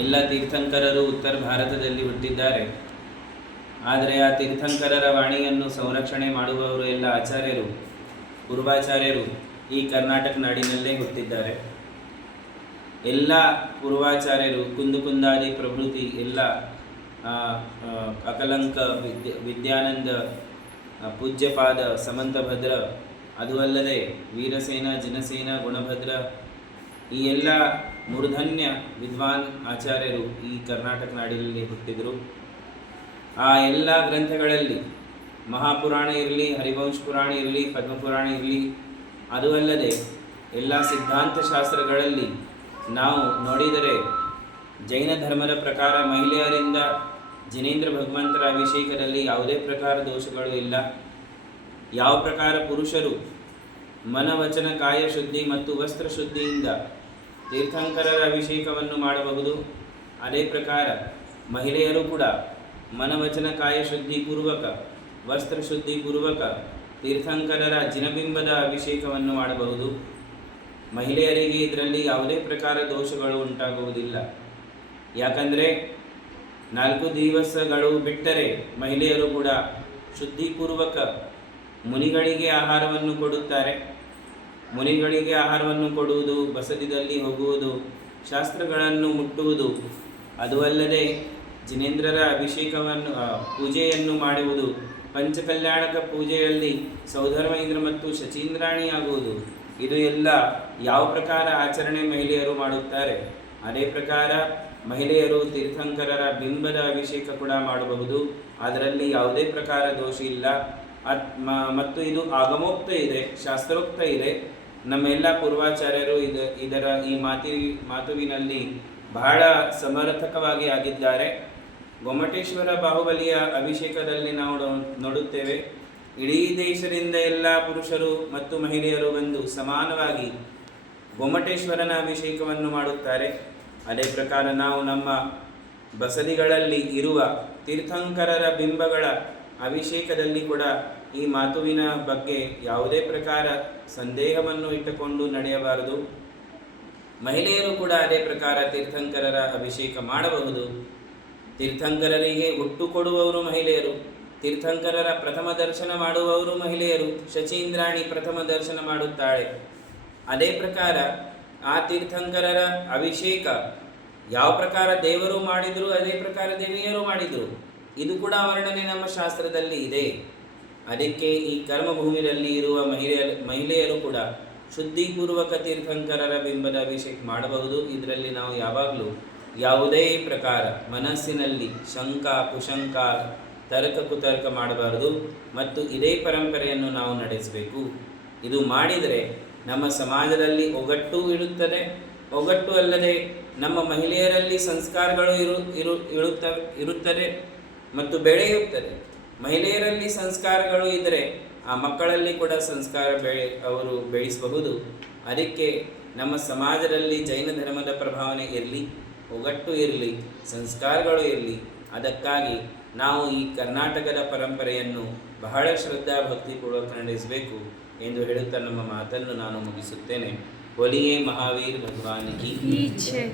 ಎಲ್ಲ ತೀರ್ಥಂಕರರು ಉತ್ತರ ಭಾರತದಲ್ಲಿ ಹುಟ್ಟಿದ್ದಾರೆ. ಆದರೆ ಆ ತೀರ್ಥಂಕರರ ವಾಣಿಯನ್ನು ಸಂರಕ್ಷಣೆ ಮಾಡುವವರು ಎಲ್ಲ ಆಚಾರ್ಯರು, ಪೂರ್ವಾಚಾರ್ಯರು ಈ ಕರ್ನಾಟಕ ನಾಡಿನಲ್ಲೇ ಹುಟ್ಟಿದ್ದಾರೆ. ಎಲ್ಲ ಪೂರ್ವಾಚಾರ್ಯರು ಕುಂದಾದಿ ಪ್ರಭೃತಿ ಎಲ್ಲ ಅಕಲಂಕ ವಿದ್ಯಾನಂದ, ಪೂಜ್ಯಪಾದ, ಸಮಂತಭದ್ರ, ಅದು ಅಲ್ಲದೆ ವೀರಸೇನ, ಜನಸೇನ, ಗುಣಭದ್ರ ಈ ಎಲ್ಲ ಮೂರ್ಧನ್ಯ ವಿದ್ವಾನ್ ಆಚಾರ್ಯರು ಈ ಕರ್ನಾಟಕ ನಾಡಿನಲ್ಲಿ ಹುಟ್ಟಿದರು. ಆ ಎಲ್ಲ ಗ್ರಂಥಗಳಲ್ಲಿ ಮಹಾಪುರಾಣ ಇರಲಿ, ಹರಿವಂಶ ಪುರಾಣ ಇರಲಿ, ಪದ್ಮಪುರಾಣ ಇರಲಿ, ಅದು ಅಲ್ಲದೆ ಎಲ್ಲ ಸಿದ್ಧಾಂತ ಶಾಸ್ತ್ರಗಳಲ್ಲಿ ನಾವು ನೋಡಿದರೆ ಜೈನ ಧರ್ಮದ ಪ್ರಕಾರ ಮಹಿಳೆಯರಿಂದ ಜಿನೇಂದ್ರ ಭಗವಂತರ ಅಭಿಷೇಕದಲ್ಲಿ ಯಾವುದೇ ಪ್ರಕಾರ ದೋಷಗಳು ಇಲ್ಲ. ಯಾವ ಪ್ರಕಾರ ಪುರುಷರು ಮನವಚನ ಕಾಯ ಶುದ್ಧಿ ಮತ್ತು ವಸ್ತ್ರ ಶುದ್ಧಿಯಿಂದ ತೀರ್ಥಂಕರರ ಅಭಿಷೇಕವನ್ನು ಮಾಡಬಹುದು, ಅದೇ ಪ್ರಕಾರ ಮಹಿಳೆಯರು ಕೂಡ ಮನವಚನ ಕಾಯ ಶುದ್ಧಿ ಪೂರ್ವಕ, ವಸ್ತ್ರ ಶುದ್ಧಿ ಪೂರ್ವಕ ತೀರ್ಥಂಕರರ ಜಿನಬಿಂಬದ ಅಭಿಷೇಕವನ್ನು ಮಾಡಬಹುದು. ಮಹಿಳೆಯರಿಗೆ ಇದರಲ್ಲಿ ಯಾವುದೇ ಪ್ರಕಾರ ದೋಷಗಳು ಉಂಟಾಗುವುದಿಲ್ಲ. ಯಾಕಂದರೆ 4 ದಿವಸಗಳು ಬಿಟ್ಟರೆ ಮಹಿಳೆಯರು ಕೂಡ ಶುದ್ಧಿಪೂರ್ವಕ ಮುನಿಗಳಿಗೆ ಆಹಾರವನ್ನು ಕೊಡುತ್ತಾರೆ. ಮುನಿಗಳಿಗೆ ಆಹಾರವನ್ನು ಕೊಡುವುದು, ಬಸದಿಯಲ್ಲಿ ಹೋಗುವುದು, ಶಾಸ್ತ್ರಗಳನ್ನು ಮುಟ್ಟುವುದು, ಅದು ಅಲ್ಲದೆ ಜಿನೇಂದ್ರರ ಅಭಿಷೇಕವನ್ನು ಪೂಜೆಯನ್ನು ಮಾಡುವುದು, ಪಂಚಕಲ್ಯಾಣಕ ಪೂಜೆಯಲ್ಲಿ ಸೌಧರ್ಮೇಂದ್ರ ಮತ್ತು ಶಚೀಂದ್ರಾಣಿಯಾಗುವುದು, ಇದು ಎಲ್ಲ ಯಾವ ಪ್ರಕಾರ ಆಚರಣೆ ಮಹಿಳೆಯರು ಮಾಡುತ್ತಾರೆ ಅದೇ ಪ್ರಕಾರ ಮಹಿಳೆಯರು ತೀರ್ಥಂಕರರ ಬಿಂಬದ ಅಭಿಷೇಕ ಕೂಡ ಮಾಡಬಹುದು. ಅದರಲ್ಲಿ ಯಾವುದೇ ಪ್ರಕಾರ ದೋಷ ಇಲ್ಲ. ಮತ್ತು ಇದು ಆಗಮೋಕ್ತ ಇದೆ, ಶಾಸ್ತ್ರೋಕ್ತ ಇದೆ. ನಮ್ಮೆಲ್ಲ ಪೂರ್ವಾಚಾರ್ಯರು ಇದರ ಈ ಮಾತುವಿನಲ್ಲಿ ಬಹಳ ಸಮರ್ಥಕವಾಗಿ ಆಗಿದ್ದಾರೆ. ಗೊಮ್ಮಟೇಶ್ವರ ಬಾಹುಬಲಿಯ ಅಭಿಷೇಕದಲ್ಲಿ ನಾವು ನೋಡುತ್ತೇವೆ, ಇಡೀ ದೇಶದಿಂದ ಎಲ್ಲ ಪುರುಷರು ಮತ್ತು ಮಹಿಳೆಯರು ಬಂದು ಸಮಾನವಾಗಿ ಗೊಮ್ಮಟೇಶ್ವರನ ಅಭಿಷೇಕವನ್ನು ಮಾಡುತ್ತಾರೆ. ಅದೇ ಪ್ರಕಾರ ನಾವು ನಮ್ಮ ಬಸದಿಗಳಲ್ಲಿ ಇರುವ ತೀರ್ಥಂಕರರ ಬಿಂಬಗಳ ಅಭಿಷೇಕದಲ್ಲಿ ಕೂಡ ಈ ಮಾತುವಿನ ಬಗ್ಗೆ ಯಾವುದೇ ಪ್ರಕಾರ ಸಂದೇಹವನ್ನು ಇಟ್ಟುಕೊಂಡು ನಡೆಯಬಾರದು. ಮಹಿಳೆಯರು ಕೂಡ ಅದೇ ಪ್ರಕಾರ ತೀರ್ಥಂಕರರ ಅಭಿಷೇಕ ಮಾಡಬಹುದು. ತೀರ್ಥಂಕರರಿಗೆ ಹುಟ್ಟು ಕೊಡುವವರು ಮಹಿಳೆಯರು, ತೀರ್ಥಂಕರರ ಪ್ರಥಮ ದರ್ಶನ ಮಾಡುವವರು ಮಹಿಳೆಯರು. ಶಚೀಂದ್ರಾಣಿ ಪ್ರಥಮ ದರ್ಶನ ಮಾಡುತ್ತಾಳೆ. ಅದೇ ಪ್ರಕಾರ ಆ ತೀರ್ಥಂಕರರ ಅಭಿಷೇಕ ಯಾವ ಪ್ರಕಾರ ದೇವರು ಮಾಡಿದರು ಅದೇ ಪ್ರಕಾರ ದೇವಿಯರು ಮಾಡಿದರು. ಇದು ಕೂಡ ವರ್ಣನೆ ನಮ್ಮ ಶಾಸ್ತ್ರದಲ್ಲಿ ಇದೆ. ಅದಕ್ಕೆ ಈ ಕರ್ಮಭೂಮಿಯಲ್ಲಿ ಇರುವ ಮಹಿಳೆಯರು ಕೂಡ ಶುದ್ಧಿಪೂರ್ವಕ ತೀರ್ಥಂಕರರ ಬಿಂಬದ ಅಭಿಷೇಕ ಮಾಡಬಹುದು. ಇದರಲ್ಲಿ ನಾವು ಯಾವಾಗಲೂ ಯಾವುದೇ ಪ್ರಕಾರ ಮನಸ್ಸಿನಲ್ಲಿ ಶಂಕ ಕುಶಂಕ ತರ್ಕ ಕುತರ್ಕ ಮಾಡಬಾರದು ಮತ್ತು ಇದೇ ಪರಂಪರೆಯನ್ನು ನಾವು ನಡೆಸಬೇಕು. ಇದು ಮಾಡಿದರೆ ನಮ್ಮ ಸಮಾಜದಲ್ಲಿ ಒಗ್ಗಟ್ಟು ಇರುತ್ತದೆ. ಒಗ್ಗಟ್ಟು ಅಲ್ಲದೆ ನಮ್ಮ ಮಹಿಳೆಯರಲ್ಲಿ ಸಂಸ್ಕಾರಗಳು ಇರುತ್ತದೆ ಮತ್ತು ಬೆಳೆಯುತ್ತದೆ. ಮಹಿಳೆಯರಲ್ಲಿ ಸಂಸ್ಕಾರಗಳು ಇದ್ದರೆ ಆ ಮಕ್ಕಳಲ್ಲಿ ಕೂಡ ಸಂಸ್ಕಾರ ಅವರು ಬೆಳೆಸಬಹುದು. ಅದಕ್ಕೆ ನಮ್ಮ ಸಮಾಜದಲ್ಲಿ ಜೈನ ಧರ್ಮದ ಪ್ರಭಾವನೆ ಇರಲಿ, ಒಗ್ಗಟ್ಟು ಇರಲಿ, ಸಂಸ್ಕಾರಗಳು ಇರಲಿ. ಅದಕ್ಕಾಗಿ ನಾವು ಈ ಕರ್ನಾಟಕದ ಪರಂಪರೆಯನ್ನು ಬಹಳ ಶ್ರದ್ಧಾ ಭಕ್ತಿಪೂರ್ವಕ ನಡೆಸಬೇಕು ಎಂದು ಹೇಳುತ್ತಾ ನಮ್ಮ ಮಾತನ್ನು ನಾನು ಮುಗಿಸುತ್ತೇನೆ. बोलिए महावीर भगवान की जय।